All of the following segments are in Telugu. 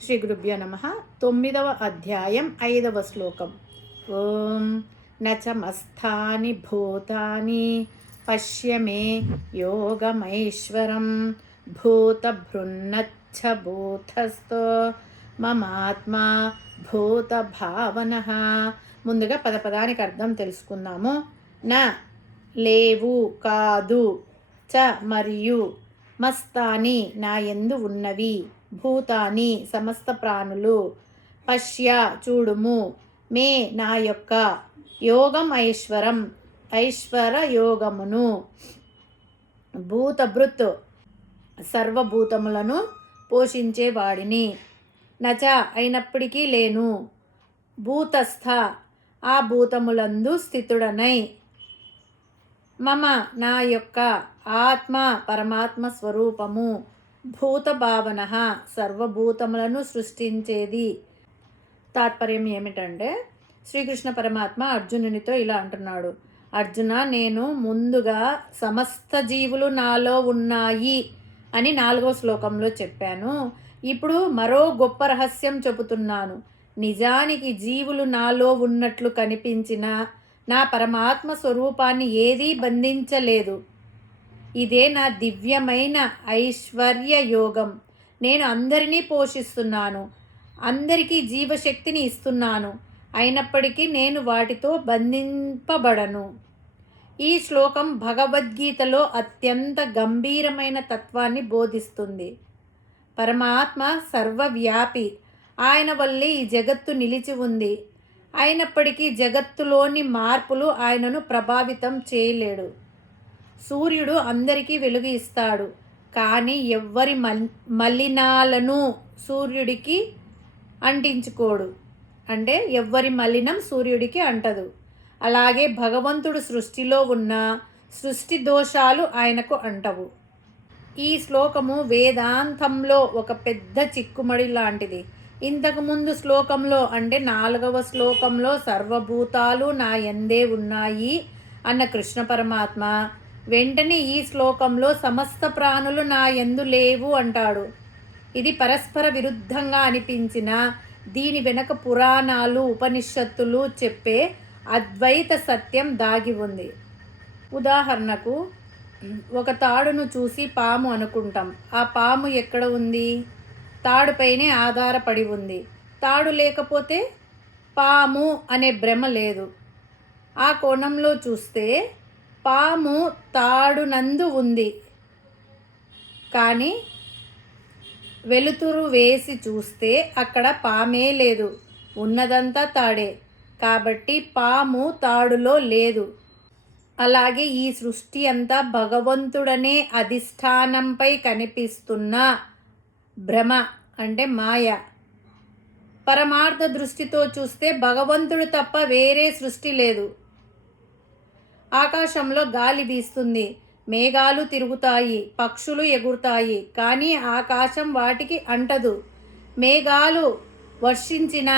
శ్రీ గురుభ్యో నమ. 9వ అధ్యాయం 5వ శ్లోకం. ఓం నచమస్థాని భూతాని పశ్య మే యోగమైశ్వరం భూతభృన్నచ్చ భూతస్థో మమాత్మా భూత భావన. ముందుగా పదపదానికి అర్థం తెలుసుకుందాము. న లేవు కాదు, చ మరియు, మస్తాని నా యందు ఉన్నవి, భూతాని సమస్త ప్రాణులు, పశ్య చూడుము, మే నా యొక్క, యోగం ఐశ్వరం ఐశ్వర యోగమును, భూతభృత్ సర్వభూతములను పోషించేవాడిని, నచ అయినప్పటికీ లేను, భూతస్థ ఆ భూతములందు స్థితుడనై, మమ నా యొక్క, ఆత్మ పరమాత్మ స్వరూపము, భూత భావన సర్వభూతములను సృష్టించేది. తాత్పర్యం ఏమిటంటే, శ్రీకృష్ణ పరమాత్మ అర్జునునితో ఇలా అంటున్నాడు: అర్జున, నేను ముందుగా సమస్త జీవులు నాలో ఉన్నాయి అని 4వ శ్లోకంలో చెప్పాను. ఇప్పుడు మరో గొప్ప రహస్యం చెబుతున్నాను. నిజానికి జీవులు నాలో ఉన్నట్లు కనిపించిన నా పరమాత్మ స్వరూపాన్ని ఏదీ బంధించలేదు. ఇదే నా దివ్యమైన ఐశ్వర్య యోగం. నేను అందరినీ పోషిస్తున్నాను, అందరికీ జీవశక్తిని ఇస్తున్నాను. అయినప్పటికీ నేను వాటితో బంధింపబడను. ఈ శ్లోకం భగవద్గీతలో అత్యంత గంభీరమైన తత్వాన్ని బోధిస్తుంది. పరమాత్మ సర్వవ్యాపి. ఆయన వల్లే ఈ జగత్తు నిలిచి ఉంది. అయినప్పటికీ జగత్తులోని మార్పులు ఆయనను ప్రభావితం చేయలేడు. సూర్యుడు అందరికీ వెలుగు ఇస్తాడు, కానీ ఎవ్వరి మలినాలను సూర్యుడికి అంటించుకోడు. అంటే ఎవ్వరి మలినం సూర్యుడికి అంటదు. అలాగే భగవంతుడు సృష్టిలో ఉన్న సృష్టి దోషాలు ఆయనకు అంటవు. ఈ శ్లోకము వేదాంతంలో ఒక పెద్ద చిక్కుమడి లాంటిది. ఇంతకుముందు శ్లోకంలో అంటే 4వ శ్లోకంలో సర్వభూతాలు నా యందే ఉన్నాయి అన్న కృష్ణ పరమాత్మ వెంటనే ఈ శ్లోకంలో సమస్త ప్రాణులు నా యందు లేవు అంటాడు. ఇది పరస్పర విరుద్ధంగా అనిపించిన దీని వెనక పురాణాలు ఉపనిషత్తులు చెప్పే అద్వైత సత్యం దాగి ఉంది. ఉదాహరణకు, ఒక తాడును చూసి పాము అనుకుంటాం. ఆ పాము ఎక్కడ ఉంది? తాడుపైనే ఆధారపడి ఉంది. తాడు లేకపోతే పాము అనే భ్రమ లేదు. ఆ కోణంలో చూస్తే పాము తాడునందు ఉంది, కానీ వెలుతురు వేసి చూస్తే అక్కడ పామే లేదు, ఉన్నదంతా తాడే. కాబట్టి పాము తాడులో లేదు. అలాగే ఈ సృష్టి అంతా భగవంతుడనే అధిష్టానంపై కనిపిస్తున్న భ్రమ అంటే మాయ. పరమార్థ దృష్టితో చూస్తే భగవంతుడు తప్ప వేరే సృష్టి లేదు. ఆకాశంలో గాలి వీస్తుంది, మేఘాలు తిరుగుతాయి, పక్షులు ఎగురుతాయి, కానీ ఆకాశం వాటికి అంటదు. మేఘాలు వర్షించినా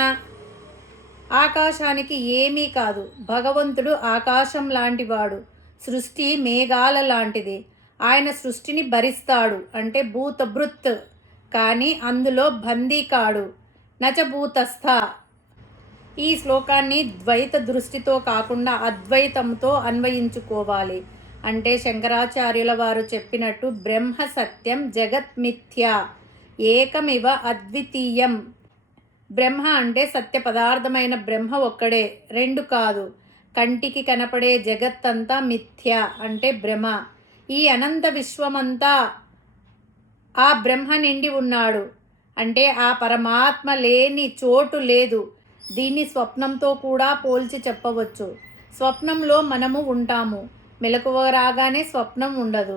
ఆకాశానికి ఏమీ కాదు. భగవంతుడు ఆకాశం లాంటివాడు, సృష్టి మేఘాల లాంటిది. ఆయన సృష్టిని భరిస్తాడు అంటే భూతభృత్, కానీ అందులో బందీ కాడు. నచభూతస్థ. ఈ శ్లోకాన్ని ద్వైత దృష్టితో కాకుండా అద్వైతంతో అన్వయించుకోవాలి. అంటే శంకరాచార్యుల వారు చెప్పినట్టు బ్రహ్మ సత్యం, జగత్ మిథ్య, ఏకమివ అద్వితీయం. బ్రహ్మ అంటే సత్య పదార్థమైన బ్రహ్మ ఒక్కడే, రెండు కాదు. కంటికి కనపడే జగత్తంతా మిథ్య అంటే భ్రమ. ఈ అనంత విశ్వమంతా ఆ బ్రహ్మ నిండి ఉన్నాడు. అంటే ఆ పరమాత్మ లేని చోటు లేదు. దీన్ని స్వప్నంతో కూడా పోల్చి చెప్పవచ్చు. స్వప్నంలో మనము ఉంటాము, మెలకువ రాగానే స్వప్నం ఉండదు,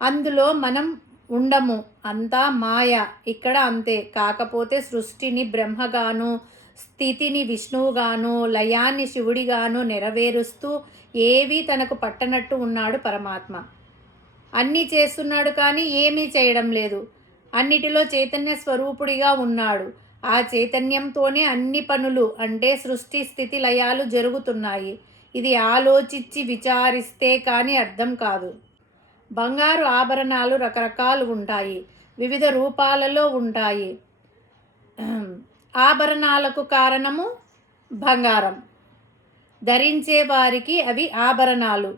అందులో మనం ఉండము, అంతా మాయ. ఇక్కడ అంతే. కాకపోతే సృష్టిని బ్రహ్మగాను, స్థితిని విష్ణువుగాను, లయాన్ని శివుడిగాను నెరవేరుస్తూ ఏవీ తనకు పట్టనట్టు ఉన్నాడు పరమాత్మ. అన్నీ చేస్తున్నాడు కానీ ఏమీ చేయడం లేదు. అన్నిటిలో చైతన్య స్వరూపుడిగా ఉన్నాడు. ఆ చైతన్యంతోనే అన్ని పనులు అంటే సృష్టి స్థితి లయాలు జరుగుతున్నాయి. ఇది ఆలోచించి విచారిస్తే కానీ అర్థం కాదు. బంగారు ఆభరణాలు రకరకాలు ఉంటాయి, వివిధ రూపాలలో ఉంటాయి. ఆభరణాలకు కారణము బంగారం. ధరించే వారికి అవి ఆభరణాలు,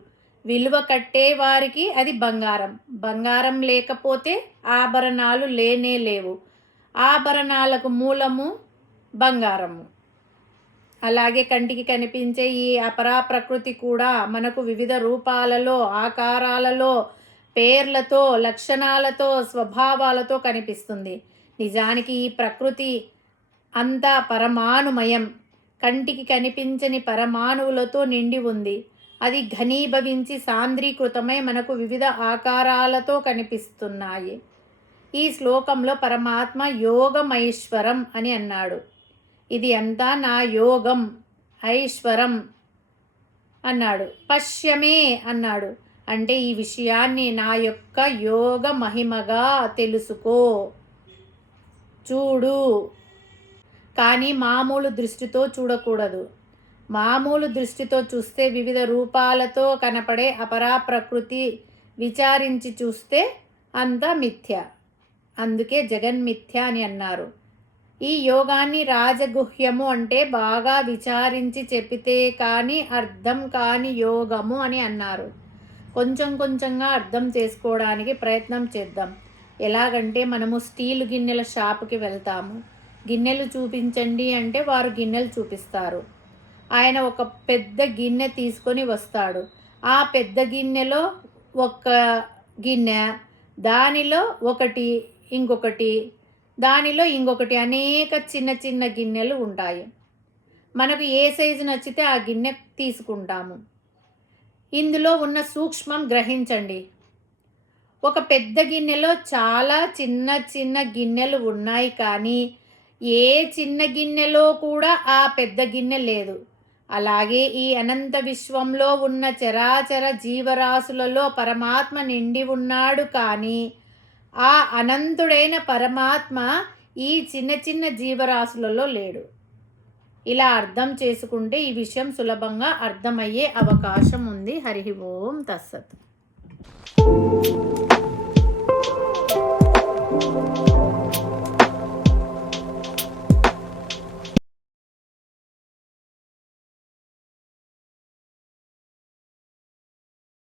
విలువ కట్టే వారికి అది బంగారం. బంగారం లేకపోతే ఆభరణాలు లేనే లేవు. ఆభరణాలకు మూలము బంగారము. అలాగే కంటికి కనిపించే ఈ అపరా ప్రకృతి కూడా మనకు వివిధ రూపాలలో, ఆకారాలలో, పేర్లతో, లక్షణాలతో, స్వభావాలతో కనిపిస్తుంది. నిజానికి ఈ ప్రకృతి అంతా పరమాణుమయం. కంటికి కనిపించని పరమాణువులతో నిండి ఉంది. అది ఘనీభవించి సాంద్రీకృతమై మనకు వివిధ ఆకారాలతో కనిపిస్తున్నాయి. ఈ శ్లోకంలో పరమాత్మ యోగమైశ్వరం అని అన్నాడు. ఇది అంతా నా యోగం, ఐశ్వరం అన్నాడు. పశ్యమే అన్నాడు. అంటే ఈ విషయాన్ని నా యొక్క యోగ మహిమగా తెలుసుకో, చూడు. కానీ మామూలు దృష్టితో చూడకూడదు. మామూలు దృష్టితో చూస్తే వివిధ రూపాలతో కనపడే అపరా ప్రకృతి విచారించి చూస్తే అంతా మిథ్య. అందుకే జగన్మిథ్య అని అన్నారు. ఈ యోగాన్ని రాజగుహ్యము అంటే బాగా విచారించి చెప్పితే కానీ అర్థం కాని యోగము అని అన్నారు. కొంచెం కొంచెంగా అర్థం చేసుకోవడానికి ప్రయత్నం చేద్దాం. ఎలాగంటే మనము స్టీల్ గిన్నెల షాపుకి వెళ్తాము. గిన్నెలు చూపించండి అంటే వారు గిన్నెలు చూపిస్తారు. ఆయన ఒక పెద్ద గిన్నె తీసుకొని వస్తాడు. ఆ పెద్ద గిన్నెలో ఒక గిన్నె, దానిలో ఒకటి, ఇంకొకటి, దానిలో ఇంకొకటి, అనేక చిన్న చిన్న గిన్నెలు ఉంటాయి. మనకు ఏ సైజు నచ్చితే ఆ గిన్నె తీసుకుంటాము. ఇందులో ఉన్న సూక్ష్మం గ్రహించండి. ఒక పెద్ద గిన్నెలో చాలా చిన్న చిన్న గిన్నెలు ఉన్నాయి, కానీ ఏ చిన్న గిన్నెలో కూడా ఆ పెద్ద గిన్నె లేదు. అలాగే ఈ అనంత విశ్వంలో ఉన్న చరాచర జీవరాశులలో పరమాత్మ నిండి ఉన్నాడు, కానీ ఆ అనంతుడైన పరమాత్మ ఈ చిన్న చిన్న జీవరాశులలో లేడు. ఇలా అర్థం చేసుకుంటే ఈ విషయం సులభంగా అర్థమయ్యే అవకాశం ఉంది. హరి ఓం తత్సత్.